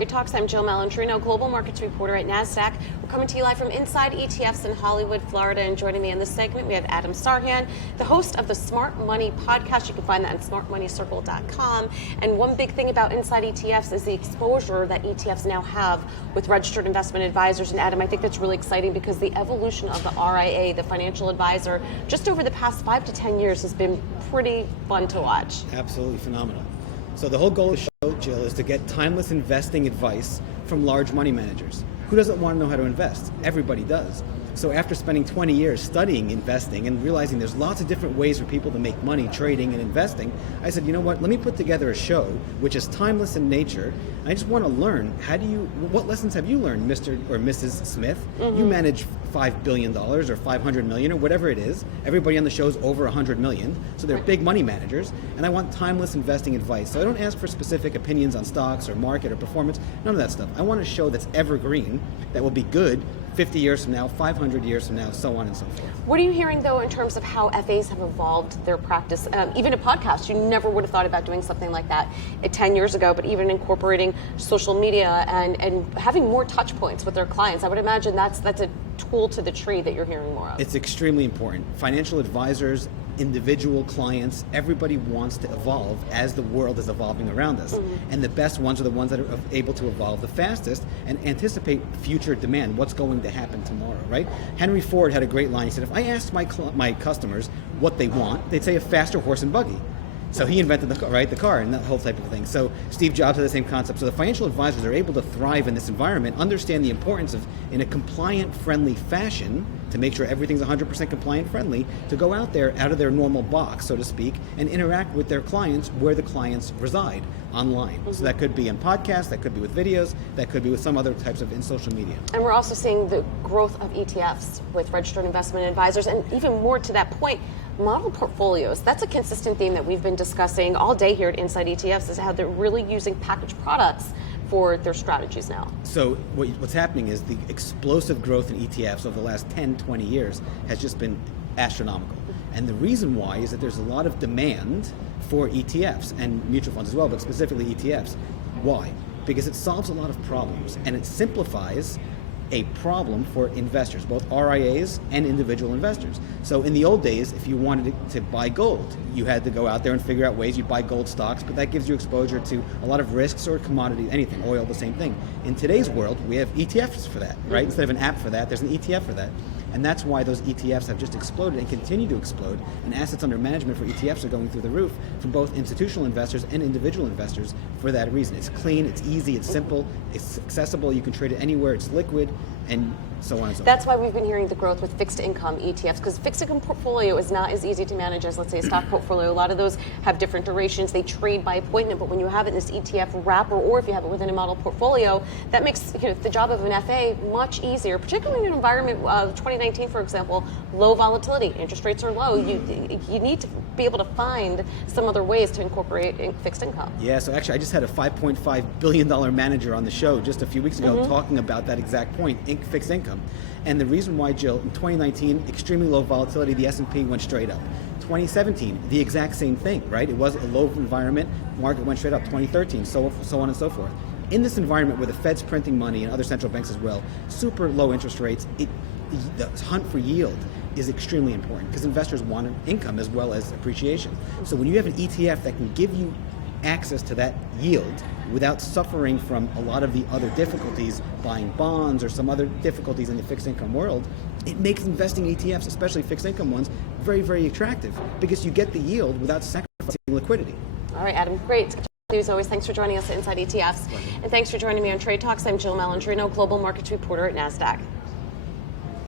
Trade Talks. I'm Jill Malandrino, Global Markets Reporter at Nasdaq. We're coming to you live from Inside ETFs in Hollywood, Florida. And joining me in this segment, we have Adam Sarhan, the host of the Smart Money podcast. You can find that on smartmoneycircle.com. And one big thing about Inside ETFs is the exposure that ETFs now have with registered investment advisors. And Adam, I think that's really exciting because the evolution of the RIA, the financial advisor, just over the past 5 to 10 years has been pretty fun to watch. Absolutely phenomenal. So the whole goal of the show, Jill, is to get timeless investing advice from large money managers. Who doesn't want to know how to invest? Everybody does. So after spending 20 years studying investing and realizing there's lots of different ways for people to make money trading and investing, I said, you know what, let me put together a show which is timeless in nature. And I just want to learn, what lessons have you learned, Mr. or Mrs. Smith? You manage $5 billion or $500 million or whatever it is. Everybody on the show is over $100 million, so they're big money managers, and I want timeless investing advice. So I don't ask for specific opinions on stocks or market or performance, none of that stuff. I want a show that's evergreen, that will be good 50 years from now, 500 years from now, so on and so forth. What are you hearing, though, in terms of how FAs have evolved their practice? Even a podcast, you never would have thought about doing something like that 10 years ago, but even incorporating social media and having more touch points with their clients. I would imagine that's a tool to the tree that you're hearing more of. It's extremely important. Financial advisors, individual clients, everybody wants to evolve as the world is evolving around us. And the best ones are the ones that are able to evolve the fastest and anticipate future demand, what's going to happen tomorrow, right? Henry Ford had a great line. He said, if I asked my customers what they want, they'd say a faster horse and buggy. So he invented the car and that whole type of thing. So Steve Jobs had the same concept. So the financial advisors are able to thrive in this environment, understand the importance of, in a compliant, friendly fashion, to make sure everything's 100% compliant friendly, to go out there, out of their normal box, so to speak, and interact with their clients where the clients reside online. So that could be in podcasts, that could be with videos, that could be with some other types of in social media. And we're also seeing the growth of ETFs with registered investment advisors, and even more to that point, model portfolios. That's a consistent theme that we've been discussing all day here at Inside ETFs, is how they're really using packaged products for their strategies now. So what's happening is the explosive growth in ETFs over the last 10, 20 years has just been astronomical. And the reason why is that there's a lot of demand for ETFs and mutual funds as well, but specifically ETFs. Why? Because it solves a lot of problems and it simplifies a problem for investors, both RIAs and individual investors. So in the old days, if you wanted to buy gold, you had to go out there and figure out ways you buy gold stocks, but that gives you exposure to a lot of risks or commodities, anything, oil, the same thing. In today's world, we have ETFs for that, right? Instead of an app for that, there's an ETF for that. And that's why those ETFs have just exploded and continue to explode. And assets under management for ETFs are going through the roof from both institutional investors and individual investors for that reason. It's clean, it's easy, it's simple, it's accessible, you can trade it anywhere, it's liquid, and so on and so forth. That's why we've been hearing the growth with fixed income ETFs, because fixed income portfolio is not as easy to manage as, let's say, a stock portfolio. A lot of those have different durations. They trade by appointment, but when you have it in this ETF wrapper, or if you have it within a model portfolio, that makes the job of an FA much easier, particularly in an environment of 2019, for example, low volatility, interest rates are low. You need to be able to find some other ways to incorporate fixed income. Yeah, so actually I just had a $5.5 billion manager on the show just a few weeks ago talking about that exact point, fixed income. And the reason why, Jill, in 2019, extremely low volatility, the S&P went straight up. 2017, the exact same thing, right? It was a low environment, market went straight up. 2013, so on and so forth. In this environment where the Fed's printing money and other central banks as well, super low interest rates, the hunt for yield is extremely important because investors want income as well as appreciation. So when you have an ETF that can give you access to that yield without suffering from a lot of the other difficulties, buying bonds or some other difficulties in the fixed income world, it makes investing ETFs, especially fixed income ones, very, very attractive because you get the yield without sacrificing liquidity. All right, Adam, great. As always, thanks for joining us at Inside ETFs. And thanks for joining me on Trade Talks. I'm Jill Malandrino, Global Markets Reporter at Nasdaq.